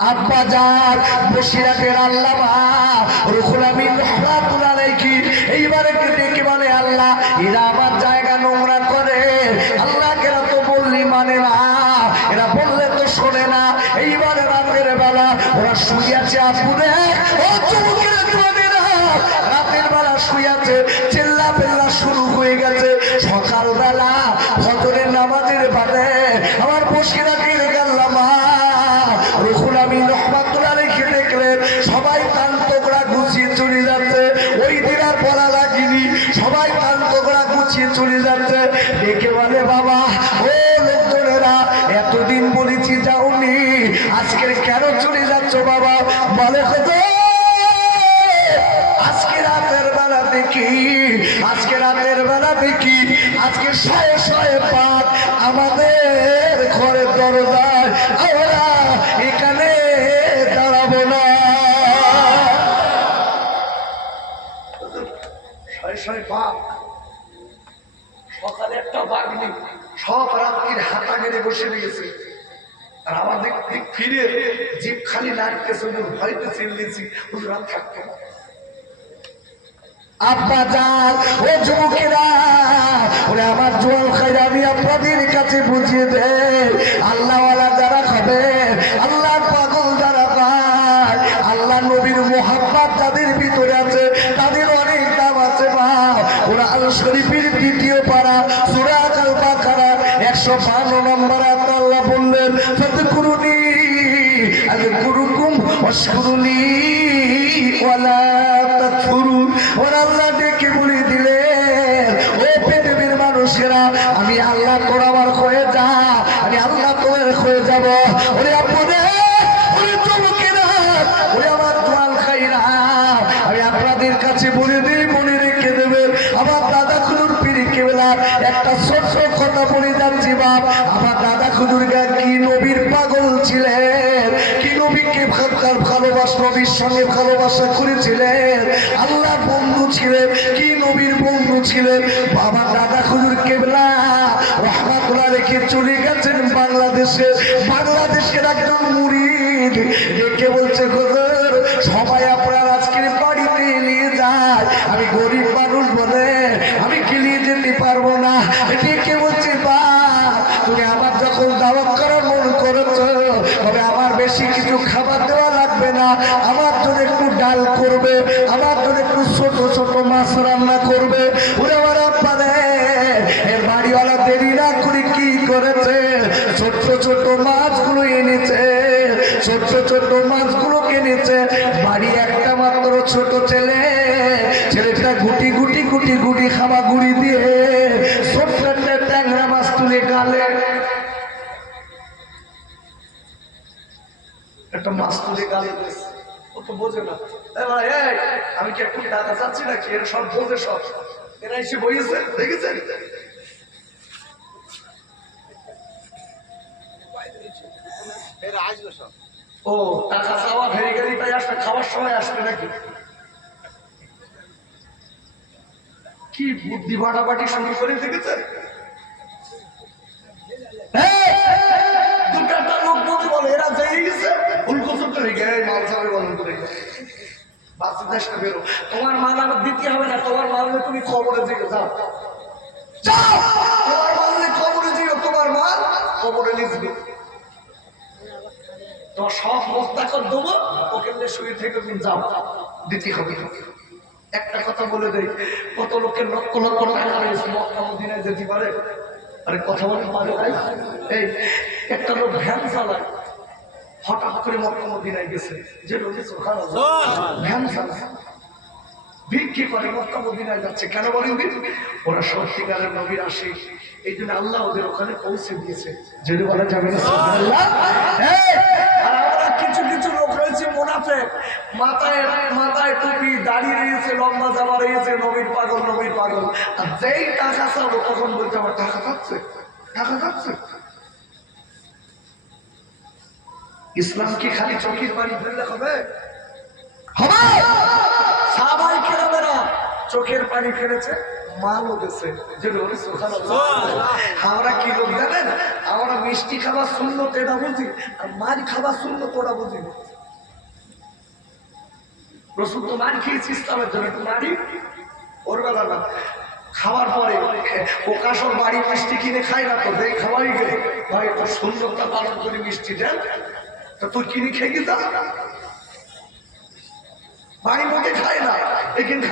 আব্বা যান বসিরাটের আল্লামা রুখুল আমিন রহমাতুল আলাইহি, এইবারে ডেকে বলে, আল্লাহ, এরা আমার জায়গা নোংরা করে। আল্লাহ এরা তো বললি মানে না। এরা বললে তো শোনে না। এইবারে রাতের বেলা ওরা শুইয়াছে আপুরে ও চুমুকের শয়ে শয়ে পাত আমাদের ঘরের দরজায়, আমরা এখানে দাঁড়াবো না। পাত সকালে একটা বাঘ নেই সব রাত্রির হাতা মেরে বসে রয়েছে। আর আমাদের দিক ফিরে জিপ খালি লাগতেছে ওদের ভয়তে চিল্লিছি হুজুর আর থাকতো না। আব্বা যান ও যুবকেরা ওরে আমার জল খাই আমি আপনাদের কাছে বুঝিয়ে দেয় আল্লাহওয়ালা মানুষেরা আমি আল্লাহ তোর আমার হয়ে যা, আমি আল্লাহ তোর হয়ে যাব। ওরে আপনাদের আমি আপনাদের কাছে মনে রেখে দেবেন। আমার দাদা একটা আমার দাদা গা কি নবীর পাগল ছিলেন? কি নবীর সঙ্গে ভালোবাসা করেছিলেন? আল্লাহ ছিলেন, কি নবীর বন্ধু ছিলেন? বাবা দাদা খুজুর কেবলা, রহমাতুল্লাহ রেখে চলে গেছেন বাংলাদেশে। বাংলাদেশের একজন মুড়ি ডেকে বলছে হুজুর সবাই আপনার আজকের বাড়িতে নিয়ে যায় আমি গরিব মানুষ বলে আমি কি নিয়ে যেতে পারব না ডেকে বলছে বা তুমি আমার যখন দাওয়াত করার মন করেছ তবে আমার বেশি কিছু খাবার দেওয়া লাগবে না আমার জন্য একটু ডাল করবে আমার জন্য একটু ছোট ছোট মাছ রান্না করবে। ওরে আমার আব্বারে এর বাড়িওয়ালা দেরি না করে কি করেছে? ছোট্ট ছোট মাছগুলো এনেছে, ছোট্ট ছোট মাছগুলো কিনেছে বাড়ি একটা মাত্র ছোট ছেলে, ছেলেটা গুটি গুটি গুটি গুটি খাওয়া গুড়ি দিয়ে ছোট্ট একটা ট্যাংরা মাছ তুলে গালে। একটা। ও তো বোঝে না। আমি কি একটু টাকা চাচ্ছি নাকি? এরা সব বোঝে সব। এরা এসে বইয়েছে, দেখেছেন? ও, টাকা চাওয়া গাড়ি আসবে, খাওয়ার সময় আসবে নাকি? কি বুদ্ধি বাটাবাটি শুরু করে দেখেছেন? দুটো লোক বলে, এরা গেছে উল্কোচর করে গে মাল সাবে বলেন করে। বেরো। তোমার মাল আমার দিতে হবে না, তোমার মাল তুমি খবরে যেও, যাও। তোমার মাল যেও, তোমার মাল লিখবে। মোস্তাকর দেবো শুয়ে থেকে তুমি একটা কথা বলে দেই, কত লোকের লক্ষ লক্ষ টাকা রয়েছে যেতে পারে? আরে কথা বলে একটা লোক ভ্যান চালায়। হঠাৎ করে মক্কা মদিনায় গেছে। যে লোকে ভ্যান চালায় ভিক্ষি করে মক্কা মদিনায় যাচ্ছে। কেন বলেন দিন? ওরা সত্যিকারের নবীর আসে এই জন্য আল্লাহ ওদের ওখানে পৌঁছে দিয়েছে। যদি বলা যাবে না কিছু কিছু লোক রয়েছে মোনাফে মাথায় মাথায় টুপি দাড়ি রয়েছে লম্বা জামা রয়েছে নবীর পাগল নবীর পাগল। আর যেই টাকা চাবো তখন বলতে আমার টাকা যাচ্ছে টাকা যাচ্ছে। ইসলাম কি খালি চকির বাড়ি ফেললে হবে? হবে। সাহাবাই কেরামেরা চোখের পানি ফেলেছে মালও দিছে যে আমরা কি লোক জানেন? আমরা মিষ্টি খাবার এটা বুঝি। আর মার খাবার তোরা বুঝি। রসুন তো মার খেয়েছি ইসলামের জন্য একটু মারি। ওর বেলা না খাওয়ার পরে প্রকাশর বাড়ি মিষ্টি কিনে খাই না তো খাওয়াই গেলে ভাই তোর সুন্দরতা পালন করি মিষ্টি দেন। তুই কিনে খেয়ে খায় না এখানে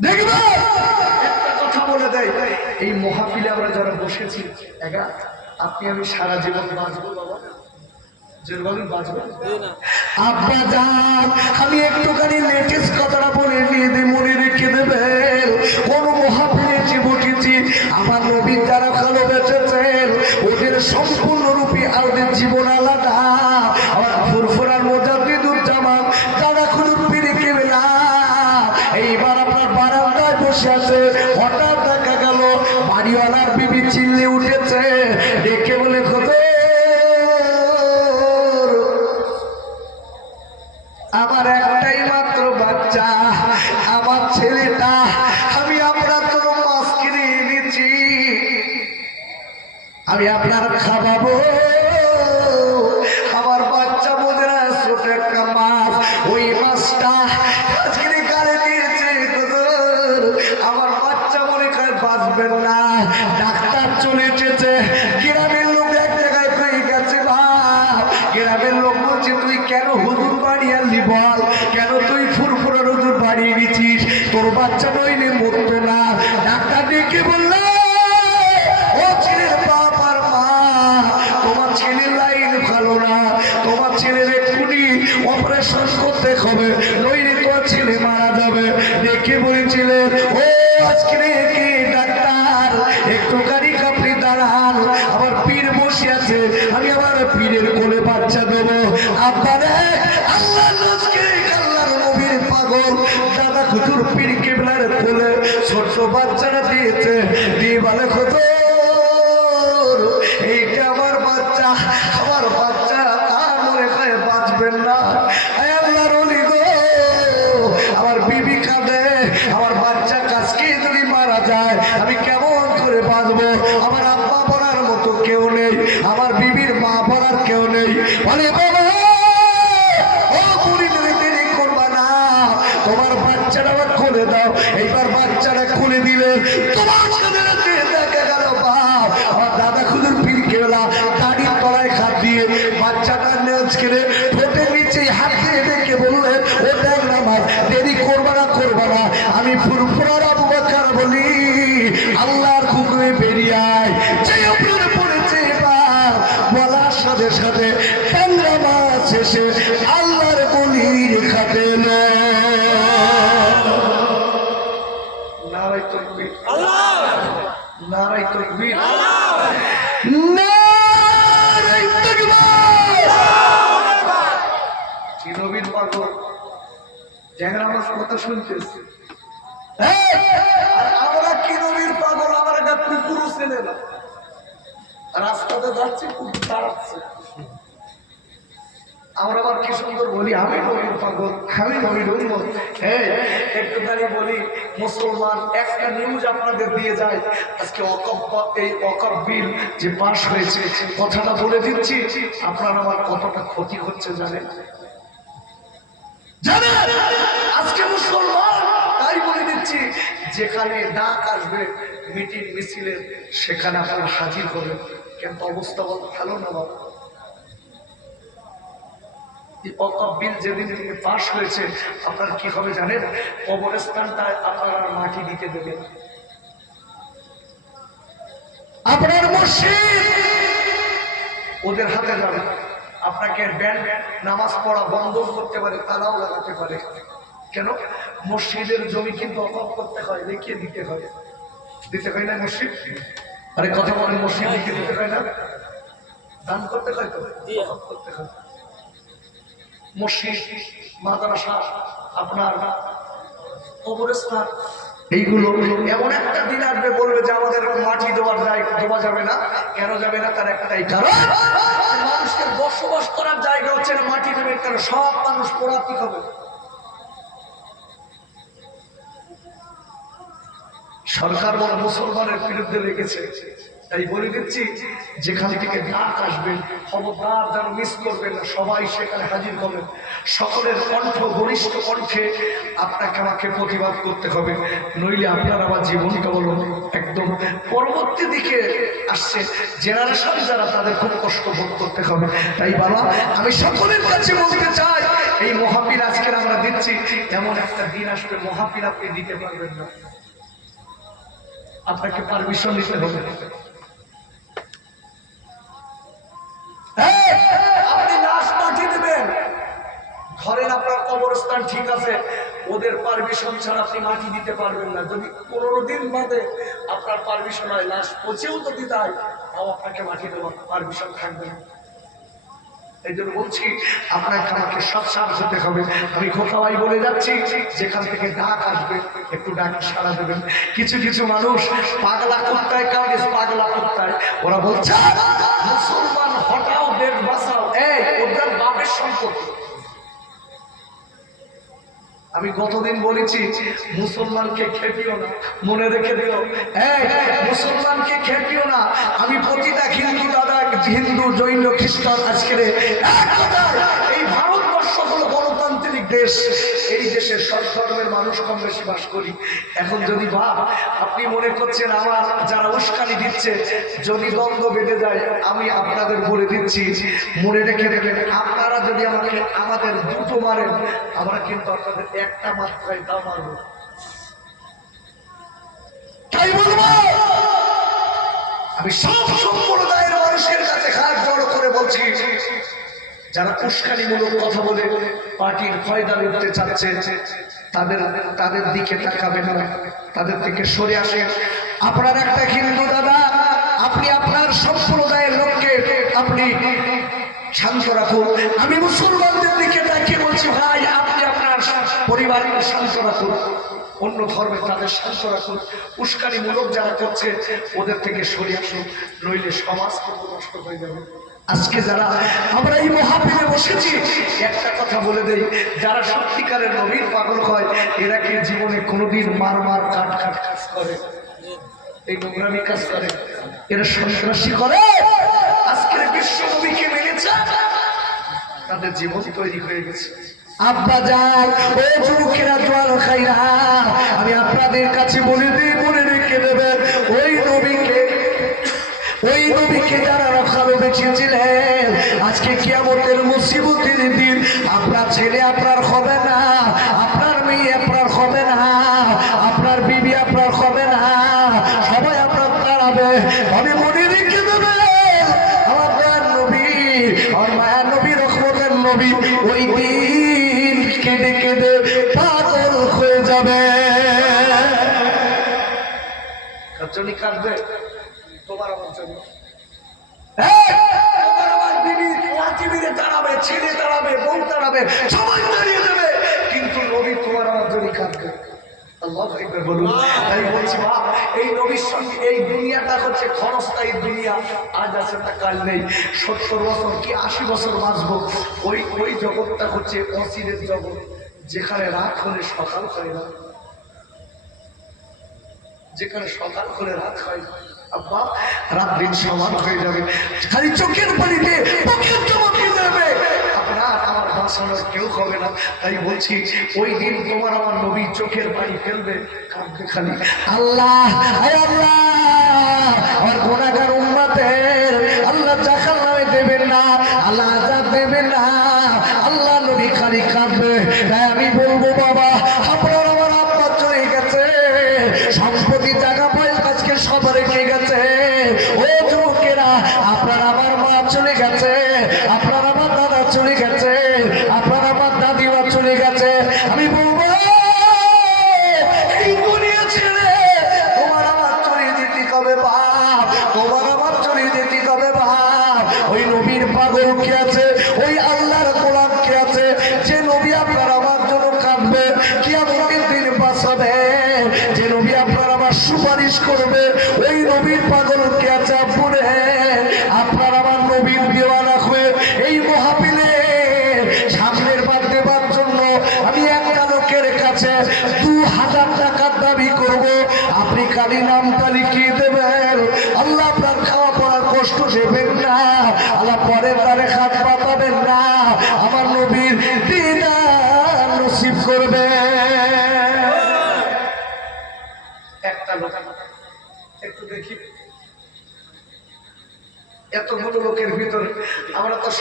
দেখবে? একটা কথা বলে দেয় এই মহাপিলে আমরা যারা বসেছি একা আপনি আমি সারা জীবন বাঁচবো বাবা? আব্বা যান আমি একটুখানি লেটেস্ট কথাটা বলে নিয়ে দিই মনে রেখে দেবেন কোন মহাপুরে যে বসেছি আমার নবীন যারা ভালো বেঁচেছেন ওদের সম্পূর্ণরূপে ওদের জীবন আমি আপনার খাওয়াবো। আমার বাচ্চা বোঝে না ছোট একটা মাছ। ওই মাছটা ডাক্তার চলে এসেছে। গ্রামের লোক এক জায়গায় গেছে গ্রামের লোক বলছে, তুই কেন হুজুর বল? কেন তুই ফুরফুরার হুজুর বাড়ি এনেছিস? তোর বাচ্চা নইলে খুলে দিলে, তোমার ছেলেটাকে দেখা গেল বাপ আমার দাদা খুদুর ফিরকে কেলা দাড়ির তলায় খাত দিয়ে বাচ্চাটা নেজ কেড়ে নারাই তকবীর নারাই তকবীর কি নবীর পাগল জ্যাংরা মাছ কথা শুনতেছি আমরা কি নবীর পাগল আমার একটা কুকুরও ছেলে না রাস্তাতে যাচ্ছি কুকুর দাঁড়াচ্ছে আমরা আবার কি সুন্দর বলি আমি নবীর পাগল আমি নবীর উন্মত হ্যাঁ মুসলমান, একটা নিউজ আপনাদের দিয়ে যায়। আজকে অকপ এই অকপ বিল যে পাশ হয়েছে, কথাটা বলে দিচ্ছি, আপনার আমার কতটা ক্ষতি হচ্ছে জানেন? আজকে মুসলমান, তাই বলে দিচ্ছি, যেখানে ডাক আসবে, মিটিং মিছিলের সেখানে আপনার হাজির হবেন। কিন্তু অবস্থা বল ভালো না বাবা। বিল যেদিন থেকে পাশ হয়েছে আপনার কি হবে জানেন? কবরস্থানটা আপনারা মাটি দিতে দেবেন আপনার মসজিদ! ওদের হাতে যাবে। আপনাকে ব্যান্ড নামাজ পড়া বন্ধ করতে পারে তালাও লাগাতে পারে। কেন? মসজিদের জমি কিন্তু অভাব করতে হয় লিখিয়ে দিতে হয়। দিতে হয় না মসজিদ? আরে কথা বলে মসজিদ লিখে দিতে হয় না? দান করতে হয় তো? করতে হয়। মসজিদ মাদ্রাসা আপনার কবরস্থান। এইগুলো এমন একটা দিন আসবে, বলবে যে আমাদের মাটি দেওয়ার যায় দেওয়া যাবে না। কেন যাবে না? তার একটাই কারণ, মানুষের বসবাস করার জায়গা হচ্ছে না মাটি দেবে, কারণ সব মানুষ পোড়াতি হবে। সরকার বলে মুসলমানের বিরুদ্ধে লেগেছে। তাই বলে দিচ্ছি, যেখান থেকে ডাক আসবে, খবরদার যেন মিস করবেন না, সবাই সেখানে হাজির হবেন সকলের কণ্ঠ গরিষ্ঠ কণ্ঠে আপনাকে আমাকে প্রতিবাদ করতে হবে। নইলে আপনার আমার জীবনটা হলো একদম পরবর্তী দিকে আসছে জেনারেশন যারা তাদের খুব কষ্ট ভোগ করতে হবে। তাই বাবা, আমি সকলের কাছে বলতে চাই, এই মহাপীর আজকে আমরা দিচ্ছি এমন একটা দিন আসবে মহাপীর আপনি দিতে পারবেন না। আপনাকে পারমিশন নিতে হবে। আপনি লাশ পাঠিয়ে দেবেন ধরেন আপনার কবরস্থান ঠিক আছে ওদের পারমিশন ছাড়া আপনি মাটি দিতে পারবেন না যদি পনেরো দিন বাদে আপনার পারমিশন হয় লাশ পচেও যদি দেয় তাও আপনাকে মাটি দেওয়ার পারমিশন থাকবে না এই জন্য বলছি আপনাকে আমাকে সৎসার হতে হবে আমি খোকাবাই বলে যাচ্ছি যেখান থেকে ডাক আসবে একটু ডাক সাড়া দেবেন কিছু কিছু মানুষ পাগলা কুত্তায় কাজে পাগলা কুত্তায় ওরা বলছে মুসলমান হটাও দেশ বাঁচাও এই ওদের আমি গতদিন বলেছি, মুসলমানকে খেপিও না, মনে রেখে দিও। মুসলমানকে খেপিও না। আমি প্রতিটা হিন্দু দাদা, হিন্দু, জৈন, খ্রিস্টান, আজকের এক দেশ, এই দেশের সব ধর্মের মানুষ কম বেশি বাস করি। এখন যদি ভাব আপনি মনে করছেন আমার যারা উস্কানি দিচ্ছে, যদি দ্বন্দ্ব বেঁধে যায়, আমি আপনাদের বলে দিচ্ছি, মনে রেখে দেবেন আপনারা যদি আমাকে, আমাদের দুটো মারেন, আমরা কিন্তু আপনাদের একটা মাত্রায় তা মারব। তাই বলব, আমি সব সম্প্রদায়ের মানুষের কাছে হাত জড়ো করে বলছি যারা উস্কানিমূলক কথা বলে পার্টির ফয়দা লুটতে চাচ্ছে, তাদের তাদের দিকে তাকাবেন না, তাদের থেকে সরে আসে। আপনার একটা হিন্দু দাদা, আপনি আপনার সম্প্রদায়ের লোককে আপনি শান্ত রাখুন। আমি মুসলমানদের দিকে তাকিয়ে বলছি, ভাই, আপনি আপনার পরিবারকে শান্ত রাখুন। অন্য ধর্মে তাদের শান্ত রাখুন। উস্কানিমূলক যারা করছে, ওদের থেকে সরে আসুন, নইলে সমাজ কিন্তু নষ্ট হয়ে যাবে। আজকে যারা আমরা এই মহাপীরে বসেছি, একটা কথা বলে দেই, যারা সত্যিকারের নবীর পাগল হয়, এরা কি জীবনে কোনোদিন মার মার, কাট কাট কাজ করে? এই নোংরামি কাজ করে? এরা সন্ত্রাসী করে? আজকের বিশ্ব নবীকে মেনেছে? তাদের জীবন তৈরি হয়ে গেছে। আমি আপনাদের কাছে বলে দিই, মনে রেখে দেবেন, ওই ওই নবীকে যারা রক্ষাবে বেঁচেছিলেন আজকে কিয়ামতের মুসিবতের দিন, আপনার ছেলে আপনার হবে না, আপনার মেয়ে আপনার হবে না, আপনার বিবি আপনার হবে না, সবাই আপনার দাঁড়াবে, আমি মনে রেখে দেবেন আমার নবী, আমার মায়ার নবী, রহমতের নবী, ওই দিন কেঁদে কেঁদে পাগল হয়ে যাবে। কাঁদবে? দাঁড়াবে সবাই দাঁড়িয়ে দেবে কিন্তু নবী তোমার আমার জন্য কাঁদবে অচিরের জগৎ, যেখানে রাত হলে সকাল হয় না। যেখানে সকাল হলে রাত হয়। আব্বা, রাত দিন সমান হয়ে যাবে। খালি চোখের পানিতে যাবে আমার কেউ হবে না। তাই বলছি, ওই দিন তোমার আমার নবী চোখের পানি ফেলবে, কাঁদবে খালি। আল্লাহ আল্লাহ, আমার গুণাগার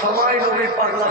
সবাই নবী পাগলা